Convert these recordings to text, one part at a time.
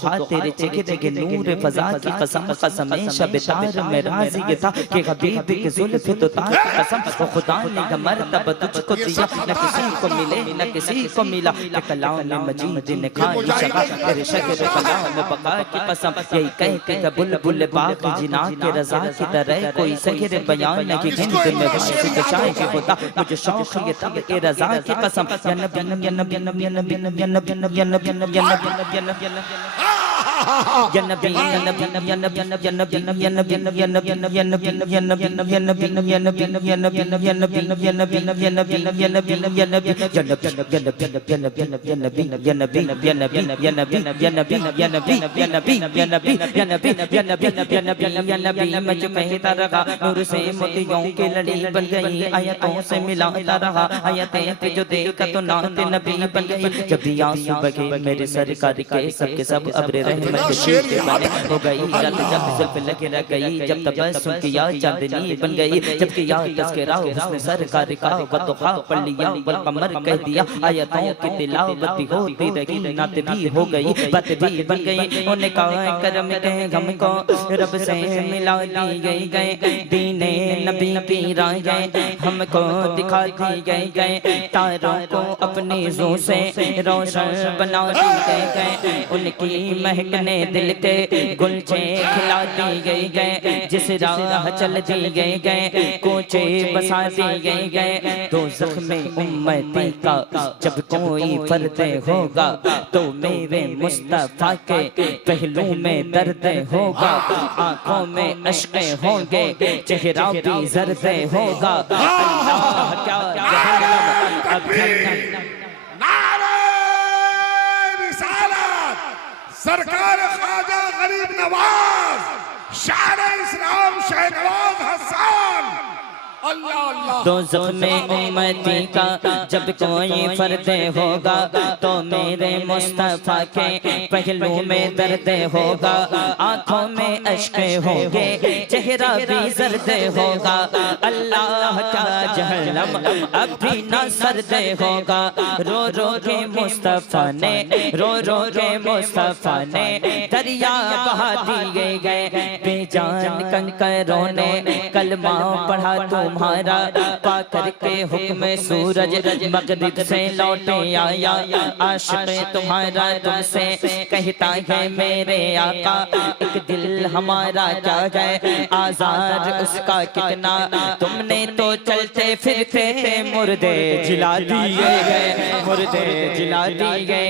दुहा तेरे चेहरे के नूर फजा की कसम कसम शब तार में राज़ी ये था कि हबीब की जुल्फ तो तार की कसम वो खुदा ने मर्तबा तुझको दिया न किसी को मिले न किसी को मिला कि कलाम मजीद ने खाई शगा तेरे शक्र कलाम में बका की कसम यही कह के बुलबुल बाग जिना के रजा की तरह कोई सगीर बयान नहीं हिंद में वासिक चाहे के होता मुझे शौक ये तब के रजा की कसम या नबी या नबी या नबी या नबी या नबी या नबी या नबी या नबी या नबी या नबी नूर से मोतियों की लड़ी बन गई आयतों से मिलाता रहा आयतें पे जो देखा तो नाते नबी बन गई जब भी आंसू बगे मेरे सरकार के सबके सब अब्रे रहमत के शीशे बने हो गई जब जब जुल्फ लगे रह गई जब तबस्सुम किया चांदनी बन गई जब किया तज़किरा हुस्न सरकार का वतुखा पढ़ लिया वल कमर कह दिया आयतों की तिलावत भी होती रही नात भी हो गई बात भी बन गई उन्हें कहा करम के गम को रब से मिला दी गई गए दीने नबी की राहें हमको दिखा दी गए तारों को अपनी ज़ों से रोशन बना दी गए उनकी महकने दिल के गुलचे खिला दी गए जिस राह चल दी गए कोचे बसा दी गए तो ज़ख्म उम्मती का जब कोई फर्द होगा तो मेरे मुस्तफा के पहलू में दर्द होगा आंखों में अश्क़े होंगे चेहरा भी जर्द होगा अल्लाह क्या जहन्नम अभी सरकार ख्वाजा गरीब नवाज शायर इस्लाम शहनवाज हसन अल्लाह अल्लाह दो ज़ख्म उम्मती का जब कोई फर्द होगा तो मेरे मुस्तफा के पहलू में दर्द होगा आंखों में अश्क़े होंगे चेहरा भी जर्द होगा अल्लाह का जहन्नम अब भी न सर्द होगा रो रो के मुस्तफा ने दरिया बहा दिए गए बेजान कंकरों ने कलमा पढ़ा तुम्हारा पाकर के हुक्म सूरज मगरिब से लौटे आया आशिक़ तुम्हारा तुमसे कहता है मेरे आका एक दिल हमारा क्या है आज़ार उसका कितना तुमने तो चलते फिरते मुर्दे जिला दिए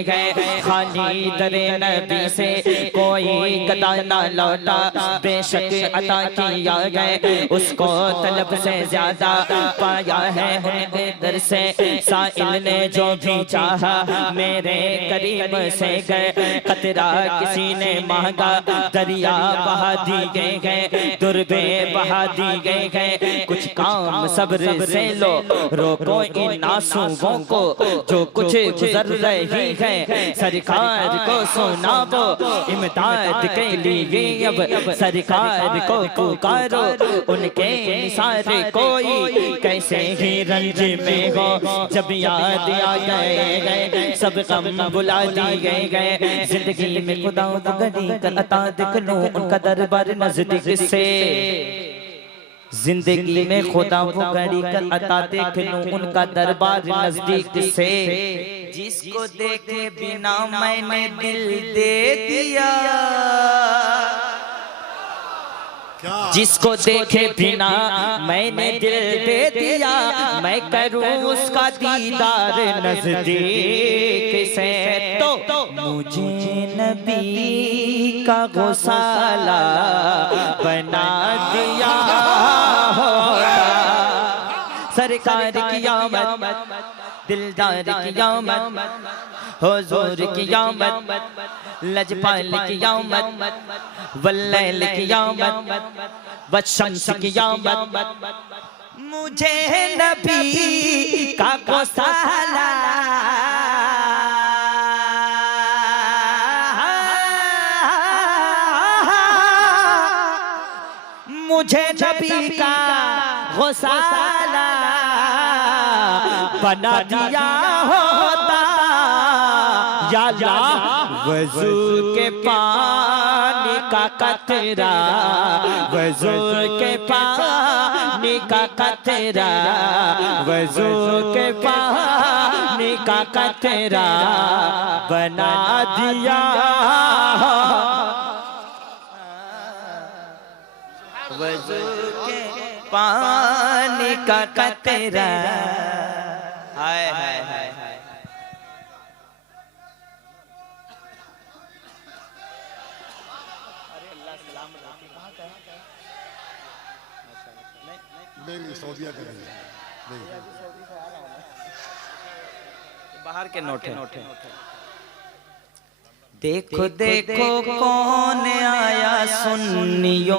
गए खाली दरे नबी से कोई कदा ना लौटा बेशक अता किया गए उसको तलब से ज्यादा पाया है उनके दर से साइल ने जो भी चाहा मेरे करीब से गए कतरा किसी ने मांगा दरिया बहा दी गए दुर्बे बहा दी गए कुछ काम सब्र से लो रोको इन आंसुओं को जो कुछ गुजर रही है सरकार को सुनाओ इमदाद के लिए अब सरकार को पुकारो उनके निसारे कोई कैसे ही रंज में हो जब याद आ गए सब गम बुला दिए गए जिंदगी में खुदा को गड़ी कर अता देख लो उनका दरबार नजदीक से जिंदगी में खुदा को गड़ी कर अता देख लूं उनका दरबार नजदीक से जिसको देखे बिना मैंने दिल दे दिया जिसको देखे बिना मैंने दिल दे दिया मैं करूं उसका दीदार नजदीक से तो मुझे नबी का गौसाला बना दिया सरकार की आमद दिलदार की आमद हुजूर की आमद लजपाल की आमद वल्लैल की आमद वशम्स की आमद मुझे नबी का गौसाला मुझे नबी का गौसाला बना दिया होता या अल्लाह वजू के पानी का कतरा, वजू के पानी का कतरा, वजू के पानी का कतरा बना दिया, वजू के पानी का कतरा। हाय हाय हाय हाय। नहीं सऊदिया का नहीं, बाहर के नोट है। देखो देखो कौन आया सुन्नियों